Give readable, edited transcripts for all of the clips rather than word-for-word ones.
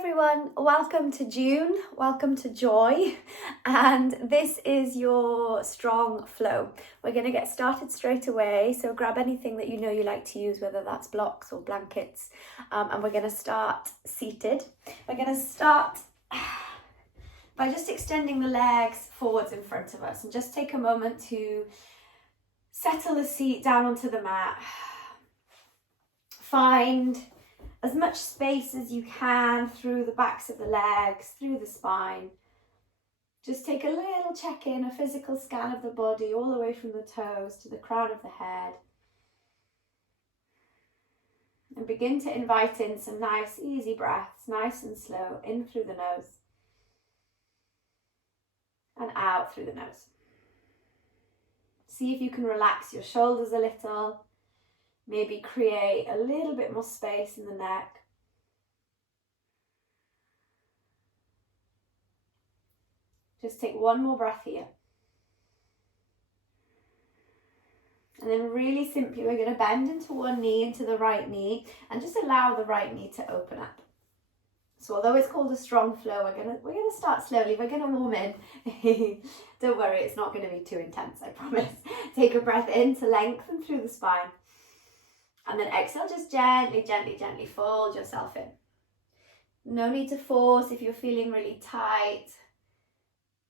everyone, welcome to June, welcome to Joy, and this is your strong flow. We're going to get started straight away, so grab anything that you know you like to use, whether that's blocks or blankets, and we're going to start seated. We're going to start by just extending the legs forwards in front of us, and just take a moment to settle the seat down onto the mat. Find as much space as you can through the backs of the legs, through the spine. Just take a little check-in, a physical scan of the body, all the way from the toes to the crown of the head. And begin to invite in some nice, easy breaths, nice and slow, in through the nose and out through the nose. See if you can relax your shoulders a little. Maybe create a little bit more space in the neck. Just take one more breath here. And then really simply, we're going to bend into one knee, into the right knee, and just allow the right knee to open up. So although it's called a strong flow, we're going to start slowly. We're going to warm in. Don't worry, it's not going to be too intense, I promise. Take a breath in to lengthen through the spine. And then exhale, just gently, gently, gently fold yourself in. No need to force if you're feeling really tight.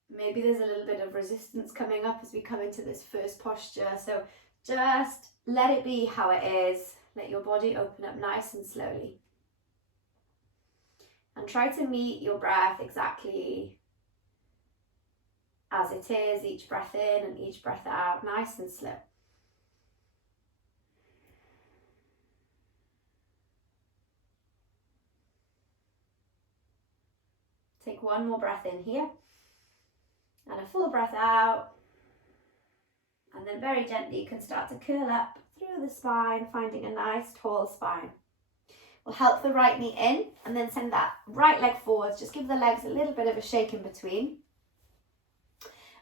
Maybe there's a little bit of resistance coming up as we come into this first posture. So just let it be how it is. Let your body open up nice and slowly. And try to meet your breath exactly as it is, each breath in and each breath out, nice and slow. Take one more breath in here and a full breath out, and then very gently you can start to curl up through the spine, finding a nice tall spine. We'll help the right knee in and then send that right leg forwards. Just give the legs a little bit of a shake in between,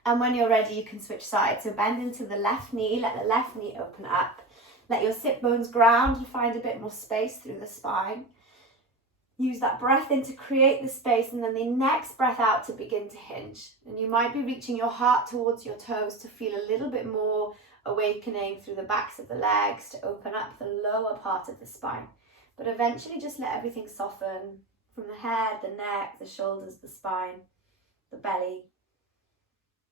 and when you're ready you can switch sides. So bend into the left knee, let the left knee open up, let your sit bones ground and find a bit more space through the spine. Use that breath in to create the space, and then the next breath out to begin to hinge. And you might be reaching your heart towards your toes to feel a little bit more awakening through the backs of the legs to open up the lower part of the spine. But eventually just let everything soften from the head, the neck, the shoulders, the spine, the belly,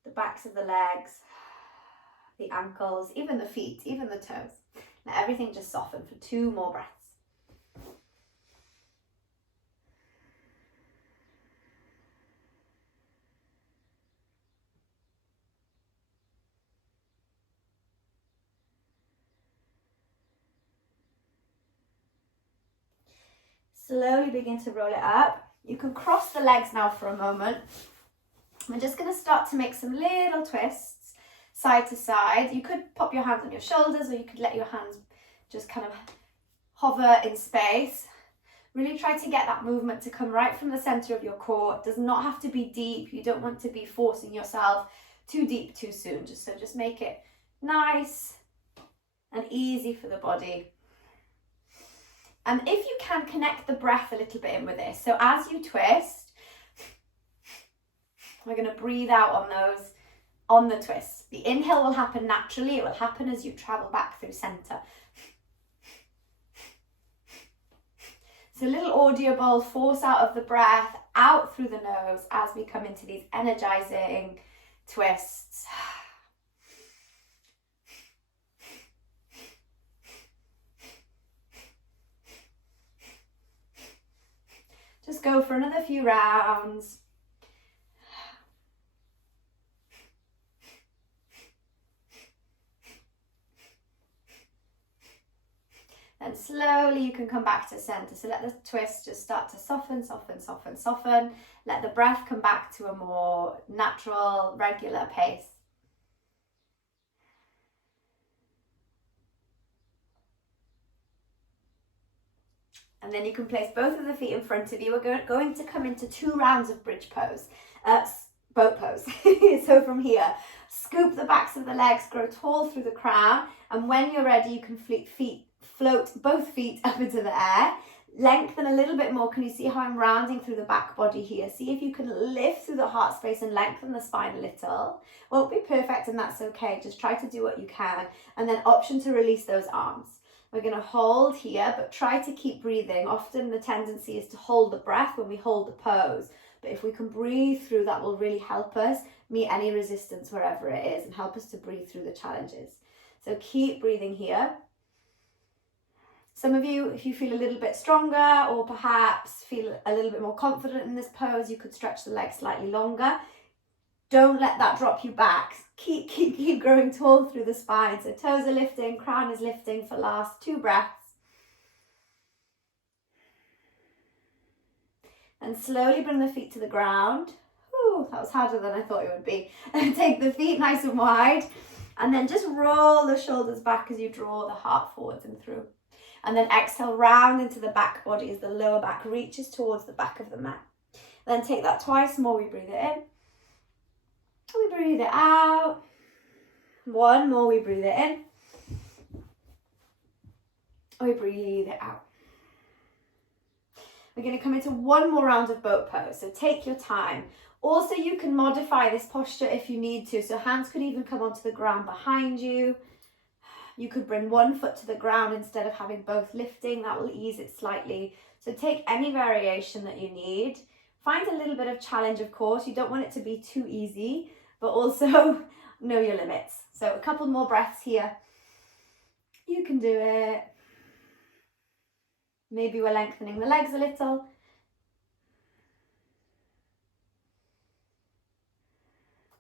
the backs of the legs, the ankles, even the feet, even the toes. Let everything just soften for 2 more breaths. Slowly begin to roll it up. You can cross the legs now for a moment. We're just going to start to make some little twists side to side. You could pop your hands on your shoulders, or you could let your hands just kind of hover in space. Really try to get that movement to come right from the center of your core. It does not have to be deep. You don't want to be forcing yourself too deep too soon. Just make it nice and easy for the body. And if you can, connect the breath a little bit in with this. So as you twist, we're going to breathe out on the twists. The inhale will happen naturally. It will happen as you travel back through center. So a little audible force out of the breath, out through the nose as we come into these energizing twists. Just go for another few rounds. Then slowly you can come back to center. So let the twist just start to soften, soften, soften, soften. Let the breath come back to a more natural, regular pace. And then you can place both of the feet in front of you. We're going to come into 2 rounds of bridge pose, boat pose. So from here, scoop the backs of the legs, grow tall through the crown. And when you're ready, you can float both feet up into the air. Lengthen a little bit more. Can you see how I'm rounding through the back body here? See if you can lift through the heart space and lengthen the spine a little. Won't be perfect, and that's okay. Just try to do what you can. And then option to release those arms. We're going to hold here, but try to keep breathing. Often the tendency is to hold the breath when we hold the pose. But if we can breathe through, that will really help us meet any resistance wherever it is and help us to breathe through the challenges. So keep breathing here. Some of you, if you feel a little bit stronger or perhaps feel a little bit more confident in this pose, you could stretch the legs slightly longer. Don't let that drop you back. Keep growing tall through the spine. So toes are lifting, crown is lifting for last 2 breaths. And slowly bring the feet to the ground. Whew, that was harder than I thought it would be. Take the feet nice and wide. And then just roll the shoulders back as you draw the heart forwards and through. And then exhale, round into the back body as the lower back reaches towards the back of the mat. Then take that twice more. We breathe it in. We breathe it out. 1 more. We breathe it in. We breathe it out. We're going to come into 1 more round of boat pose. So take your time. Also, you can modify this posture if you need to. So hands could even come onto the ground behind you. You could bring 1 foot to the ground instead of having both lifting. That will ease it slightly. So take any variation that you need. Find a little bit of challenge, of course. You don't want it to be too easy, but also know your limits. So a couple more breaths here. You can do it. Maybe we're lengthening the legs a little.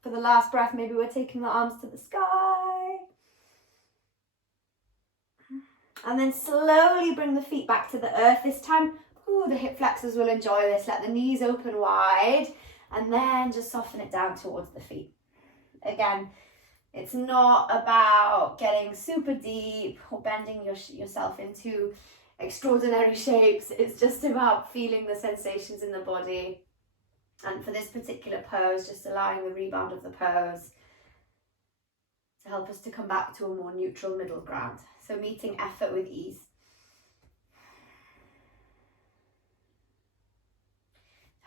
For the last breath, maybe we're taking the arms to the sky. And then slowly bring the feet back to the earth. This time, the hip flexors will enjoy this. Let the knees open wide and then just soften it down towards the feet. Again, it's not about getting super deep or bending yourself into extraordinary shapes. It's just about feeling the sensations in the body. And for this particular pose, just allowing the rebound of the pose to help us to come back to a more neutral middle ground. So meeting effort with ease.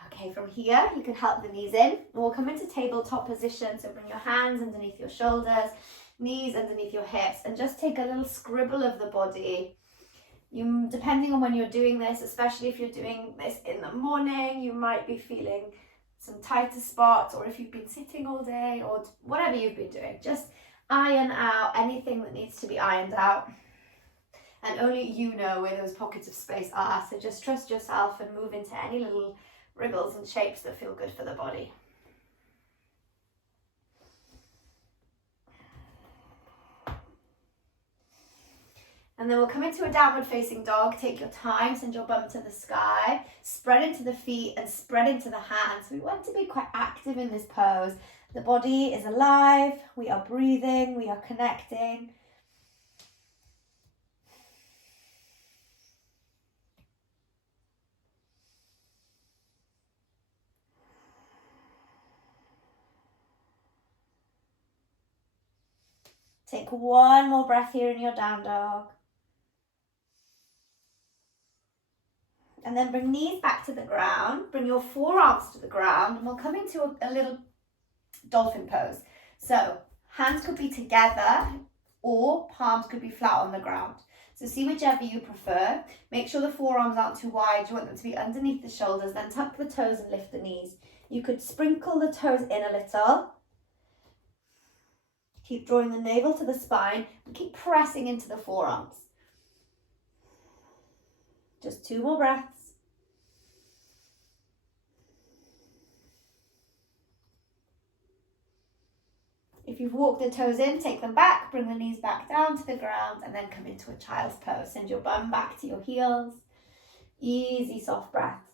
Okay, from here, you can help the knees in. And we'll come into tabletop position. So bring your hands underneath your shoulders, knees underneath your hips, and just take a little scribble of the body. Depending on when you're doing this, especially if you're doing this in the morning, you might be feeling some tighter spots, or if you've been sitting all day or whatever you've been doing, just iron out anything that needs to be ironed out. And only you know where those pockets of space are. So just trust yourself and move into any little wriggles and shapes that feel good for the body. And then we'll come into a downward facing dog. Take your time, send your bum to the sky, spread into the feet and spread into the hands. We want to be quite active in this pose. The body is alive, we are breathing, we are connecting. Take 1 more breath here in your down dog. And then bring knees back to the ground. Bring your forearms to the ground. And we'll come into a little dolphin pose. So hands could be together or palms could be flat on the ground. So see whichever you prefer. Make sure the forearms aren't too wide. You want them to be underneath the shoulders. Then tuck the toes and lift the knees. You could sprinkle the toes in a little. Keep drawing the navel to the spine and keep pressing into the forearms. Just 2 more breaths. If you've walked the toes in, take them back, bring the knees back down to the ground and then come into a child's pose. Send your bum back to your heels. Easy, soft breaths.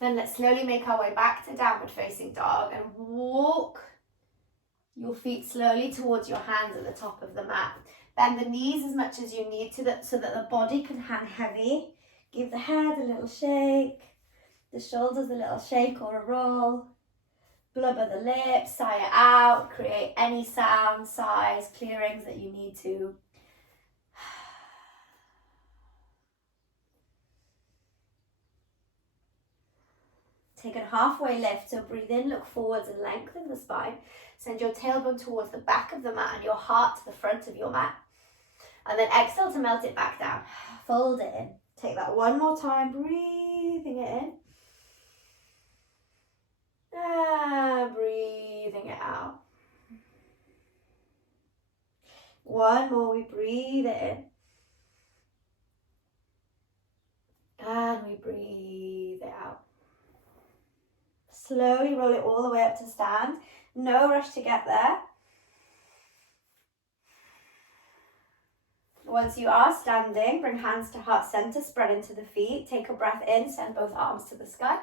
Then let's slowly make our way back to downward facing dog and walk your feet slowly towards your hands at the top of the mat. Bend the knees as much as you need to so that the body can hang heavy. Give the head a little shake, the shoulders a little shake or a roll. Blubber the lips, sigh it out, create any sound, sighs, clearings that you need to. Take a halfway lift, so breathe in, look forwards and lengthen the spine. Send your tailbone towards the back of the mat and your heart to the front of your mat. And then exhale to melt it back down. Fold it in. Take that one more time, breathing it in. And breathing it out. One more, we breathe it in. And we breathe it out. Slowly roll it all the way up to stand. No rush to get there. Once you are standing, bring hands to heart center, spread into the feet. Take a breath in, send both arms to the sky.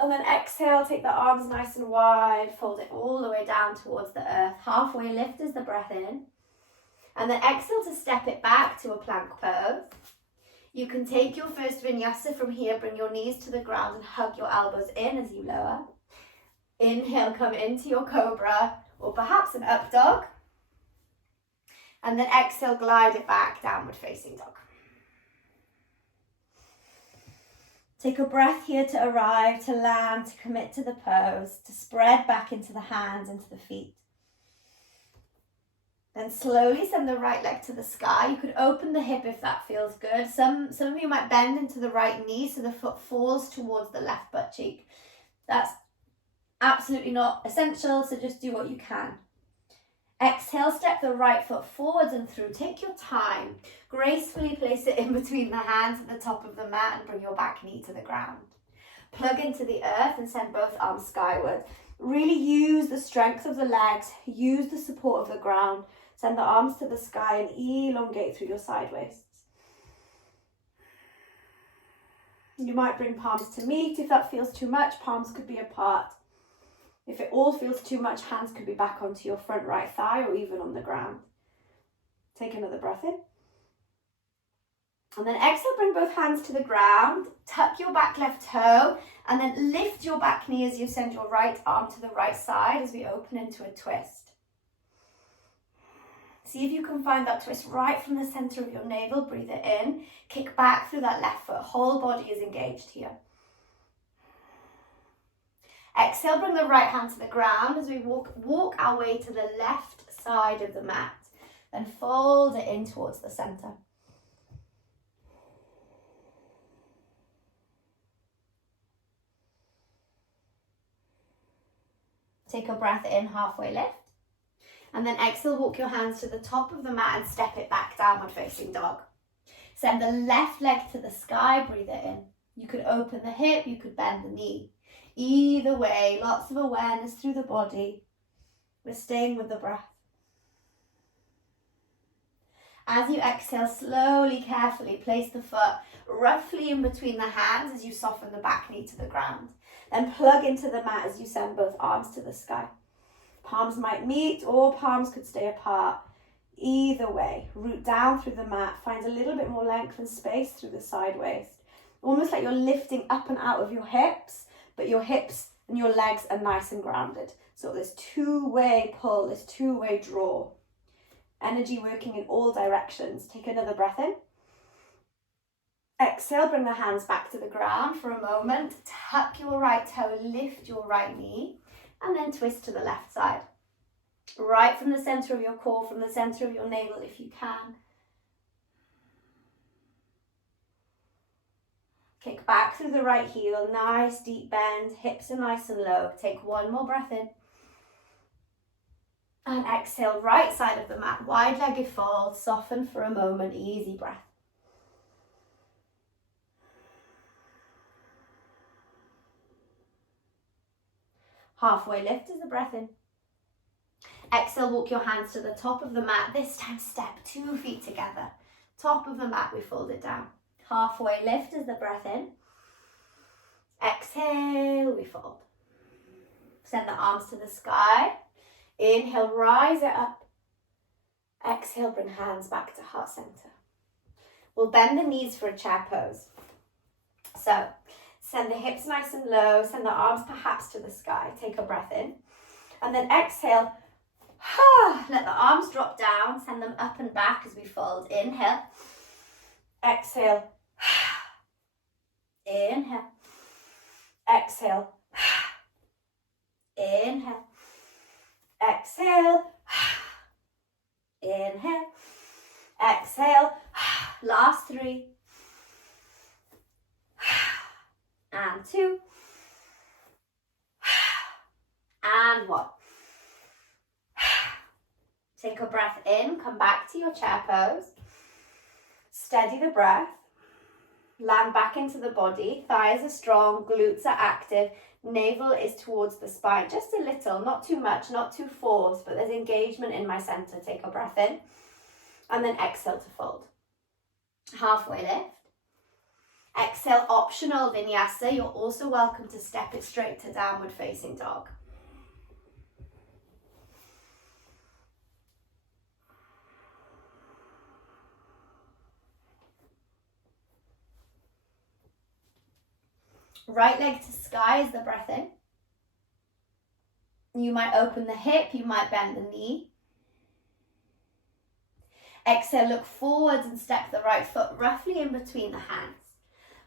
And then exhale, take the arms nice and wide, fold it all the way down towards the earth. Halfway lift as the breath in. And then exhale to step it back to a plank pose. You can take your first vinyasa from here, bring your knees to the ground and hug your elbows in as you lower. Inhale, come into your cobra or perhaps an up dog. And then exhale, glide it back, downward facing dog. Take a breath here to arrive, to land, to commit to the pose, to spread back into the hands, into the feet. Then slowly send the right leg to the sky. You could open the hip if that feels good. Some of you might bend into the right knee so the foot falls towards the left butt cheek. That's absolutely not essential, so just do what you can. Exhale, step the right foot forwards and through. Take your time. Gracefully place it in between the hands at the top of the mat and bring your back knee to the ground. Plug into the earth and send both arms skyward. Really use the strength of the legs. Use the support of the ground. Send the arms to the sky and elongate through your side waists. You might bring palms to meet. If that feels too much, palms could be apart. If it all feels too much, hands could be back onto your front right thigh or even on the ground. Take another breath in. And then exhale, bring both hands to the ground. Tuck your back left toe and then lift your back knee as you send your right arm to the right side as we open into a twist. See if you can find that twist right from the center of your navel. Breathe it in. Kick back through that left foot. Whole body is engaged here. Exhale, bring the right hand to the ground as we walk our way to the left side of the mat. Then fold it in towards the center. Take a breath in, halfway lift. And then exhale, walk your hands to the top of the mat and step it back, downward facing dog. Send the left leg to the sky, breathe it in. You could open the hip, you could bend the knee. Either way, lots of awareness through the body. We're staying with the breath. As you exhale, slowly, carefully place the foot roughly in between the hands as you soften the back knee to the ground. Then plug into the mat as you send both arms to the sky. Palms might meet or palms could stay apart. Either way, root down through the mat, find a little bit more length and space through the side waist. Almost like you're lifting up and out of your hips, but your hips and your legs are nice and grounded. So this two-way pull, this two-way draw. Energy working in all directions. Take another breath in. Exhale, bring the hands back to the ground for a moment. Tuck your right toe, lift your right knee, and then twist to the left side. Right from the center of your core, from the center of your navel if you can. Kick back through the right heel, nice deep bend, hips are nice and low. Take one more breath in. And exhale, right side of the mat, wide-legged fold, soften for a moment, easy breath. Halfway lift is the breath in. Exhale, walk your hands to the top of the mat. This time step 2 feet together. Top of the mat, we fold it down. Halfway lift is the breath in. Exhale, we fold. Send the arms to the sky. Inhale, rise it up. Exhale, bring hands back to heart center. We'll bend the knees for a chair pose. So, Send the hips nice and low. Send the arms perhaps to the sky. Take a breath in. And then exhale. Let the arms drop down. Send them up and back as we fold. Inhale. Exhale. Inhale. Exhale. Inhale. Exhale. Inhale. Exhale. Last 3. And 2. And 1. Take a breath in. Come back to your chair pose. Steady the breath. Land back into the body. Thighs are strong. Glutes are active. Navel is towards the spine. Just a little. Not too much. Not too forced. But there's engagement in my center. Take a breath in. And then exhale to fold. Halfway lift. Exhale, optional vinyasa. You're also welcome to step it straight to downward facing dog. Right leg to sky is the breath in. You might open the hip, you might bend the knee. Exhale, look forwards and step the right foot roughly in between the hands.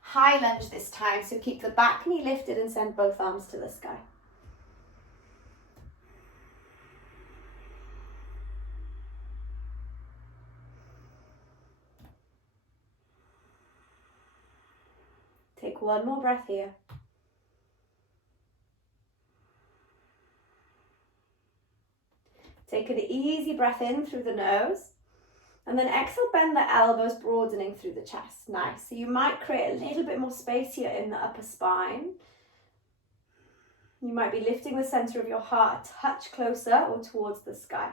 High lunge this time, so keep the back knee lifted and send both arms to the sky. Take one more breath here. Take an easy breath in through the nose. And then exhale, bend the elbows, broadening through the chest. Nice. So you might create a little bit more space here in the upper spine. You might be lifting the center of your heart a touch closer or towards the sky.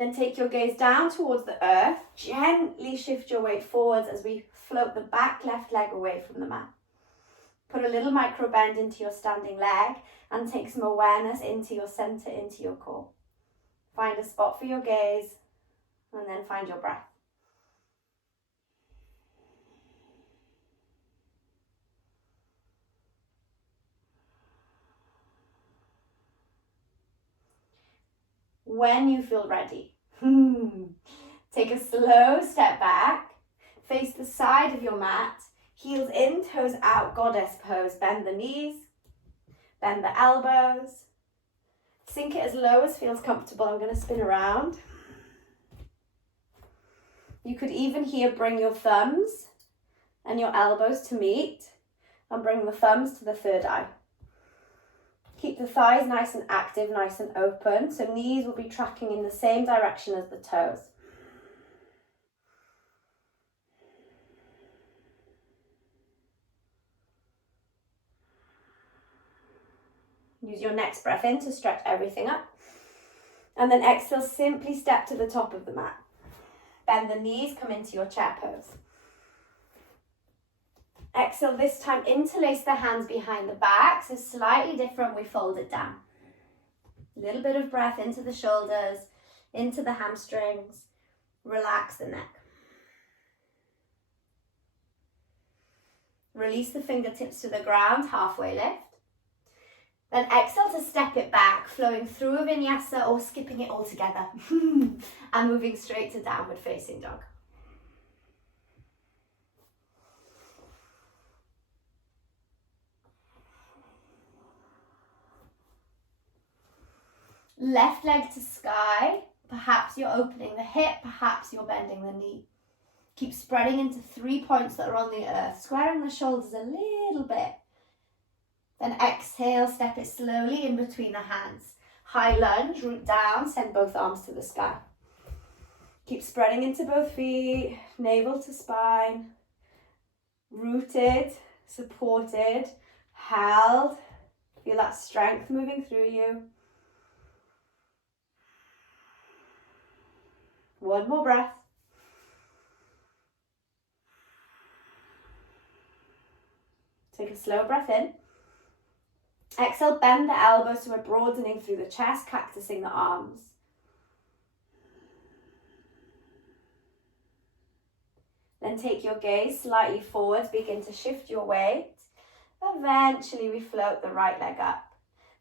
Then take your gaze down towards the earth. Gently shift your weight forwards as we float the back left leg away from the mat. Put a little micro bend into your standing leg and take some awareness into your center, into your core. Find a spot for your gaze and then find your breath. When you feel ready, take a slow step back, face the side of your mat, heels in, toes out, goddess pose. Bend the knees, bend the elbows, sink it as low as feels comfortable. I'm going to spin around. You could even here bring your thumbs and your elbows to meet and bring the thumbs to the third eye. Keep the thighs nice and active, nice and open, so knees will be tracking in the same direction as the toes. Use your next breath in to stretch everything up. And then exhale, simply step to the top of the mat. Bend the knees, come into your chair pose. Exhale, this time interlace the hands behind the back, so slightly different, we fold it down. A little bit of breath into the shoulders, into the hamstrings, relax the neck. Release the fingertips to the ground, halfway lift. Then exhale to step it back, flowing through a vinyasa or skipping it all together. And moving straight to downward facing dog. Left leg to sky. Perhaps you're opening the hip, perhaps you're bending the knee. Keep spreading into 3 points that are on the earth, squaring the shoulders a little bit. Then exhale, step it slowly in between the hands. High lunge, root down, send both arms to the sky. Keep spreading into both feet, navel to spine. Rooted, supported, held. Feel that strength moving through you. One more breath. Take a slow breath in. Exhale, bend the elbows so we're broadening through the chest, cactusing the arms. Then take your gaze slightly forwards, begin to shift your weight. Eventually we float the right leg up.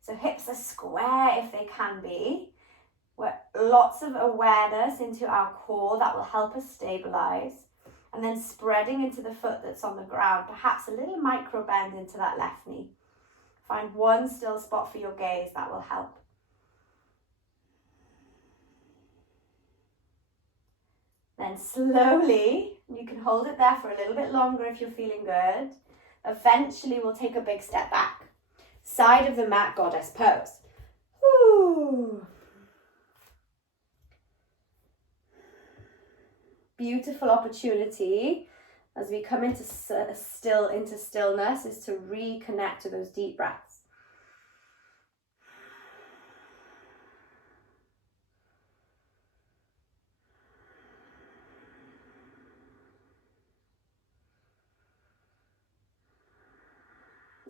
So hips are square if they can be. Lots of awareness into our core that will help us stabilize. And then spreading into the foot that's on the ground, perhaps a little micro bend into that left knee. Find one still spot for your gaze, that will help. Then slowly, you can hold it there for a little bit longer if you're feeling good. Eventually we'll take a big step back. Side of the mat, goddess pose. Whew. Beautiful opportunity as we come into stillness is to reconnect to those deep breaths.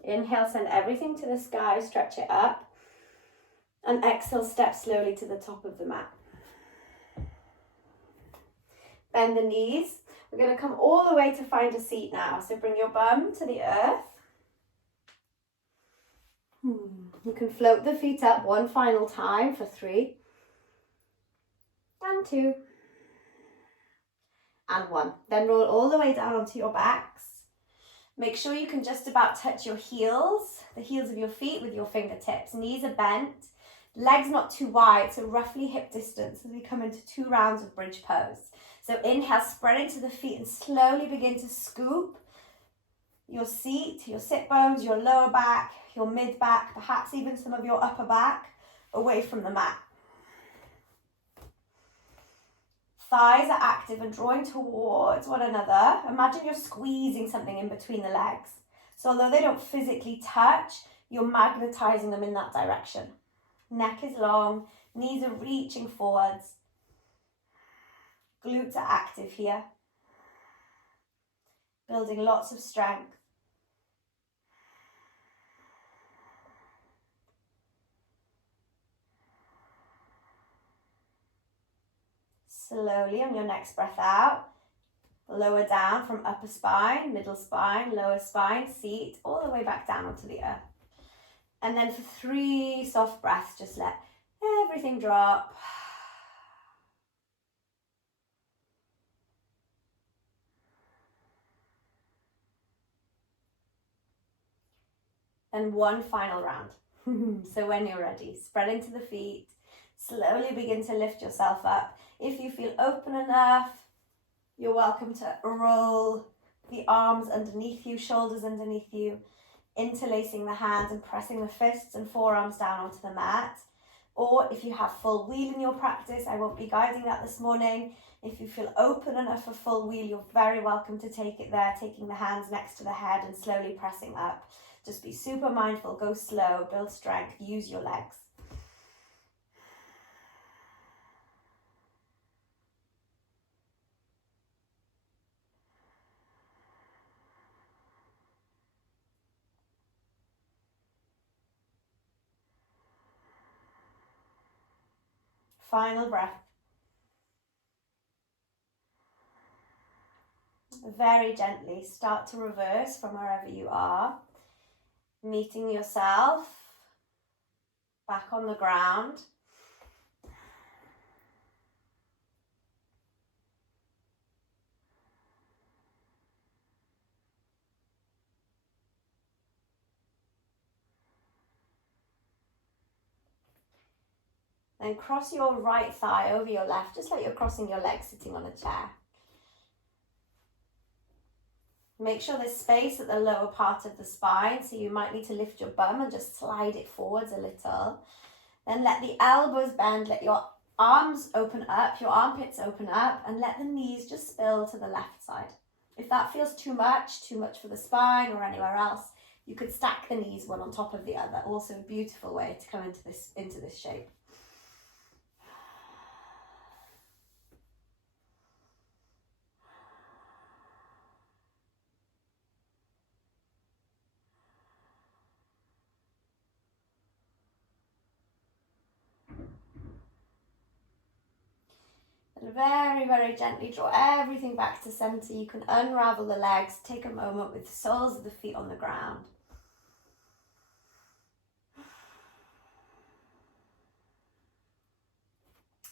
Inhale, send everything to the sky, stretch it up. And exhale, step slowly to the top of the mat. Bend the knees. We're going to come all the way to find a seat now. So bring your bum to the earth. You can float the feet up one final time for 3. And 2. And 1. Then roll all the way down onto your backs. Make sure you can just about touch your heels, the heels of your feet with your fingertips. Knees are bent, legs not too wide, so roughly hip distance as we come into 2 rounds of bridge pose. So inhale, spread into the feet and slowly begin to scoop your seat, your sit bones, your lower back, your mid back, perhaps even some of your upper back away from the mat. Thighs are active and drawing towards one another. Imagine you're squeezing something in between the legs. So although they don't physically touch, you're magnetizing them in that direction. Neck is long, knees are reaching forwards. Glutes are active here. Building lots of strength. Slowly on your next breath out, lower down from upper spine, middle spine, lower spine, seat, all the way back down onto the earth. And then for 3 soft breaths, just let everything drop. And 1 final round. So when you're ready, spread into the feet, slowly begin to lift yourself up. If you feel open enough, you're welcome to roll the arms underneath you, shoulders underneath you, interlacing the hands and pressing the fists and forearms down onto the mat. Or if you have full wheel in your practice, I won't be guiding that this morning. If you feel open enough for full wheel, you're very welcome to take it there, taking the hands next to the head and slowly pressing up. Just be super mindful, go slow, build strength, use your legs. Final breath. Very gently start to reverse from wherever you are, meeting yourself back on the ground. Then cross your right thigh over your left, just like you're crossing your legs sitting on a chair. Make sure there's space at the lower part of the spine, so you might need to lift your bum and just slide it forwards a little. Then let the elbows bend, let your arms open up, your armpits open up, and let the knees just spill to the left side. If that feels too much for the spine or anywhere else, you could stack the knees one on top of the other. Also a beautiful way to come into this shape. And very, very gently draw everything back to center. You can unravel the legs. Take a moment with the soles of the feet on the ground.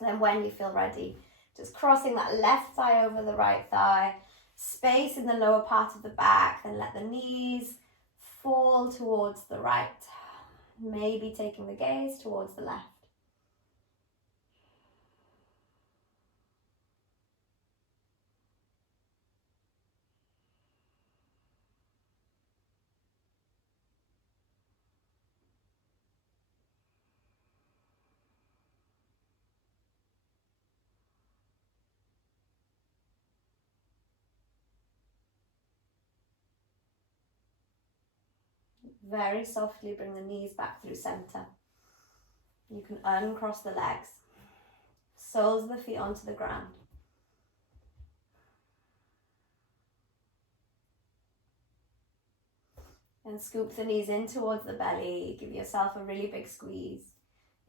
Then when you feel ready, just crossing that left thigh over the right thigh, space in the lower part of the back, then let the knees fall towards the right, maybe taking the gaze towards the left. Very softly bring the knees back through center. You can uncross the legs, soles of the feet onto the ground. And scoop the knees in towards the belly. Give yourself a really big squeeze.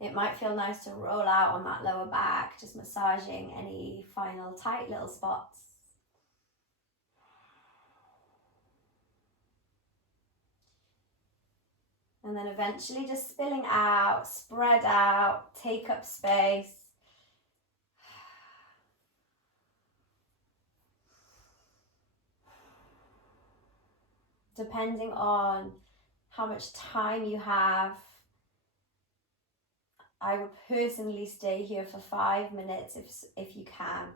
It might feel nice to roll out on that lower back, just massaging any final tight little spots. And then eventually just spilling out, spread out, take up space. Depending on how much time you have, I would personally stay here for 5 minutes if you can.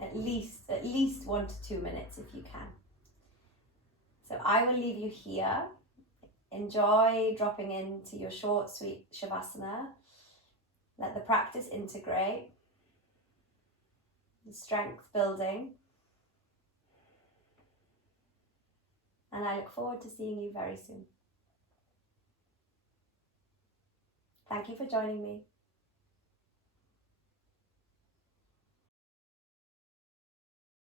At least 1 to 2 minutes if you can. So I will leave you here. Enjoy dropping into your short, sweet Shavasana. Let the practice integrate. The strength building. And I look forward to seeing you very soon. Thank you for joining me.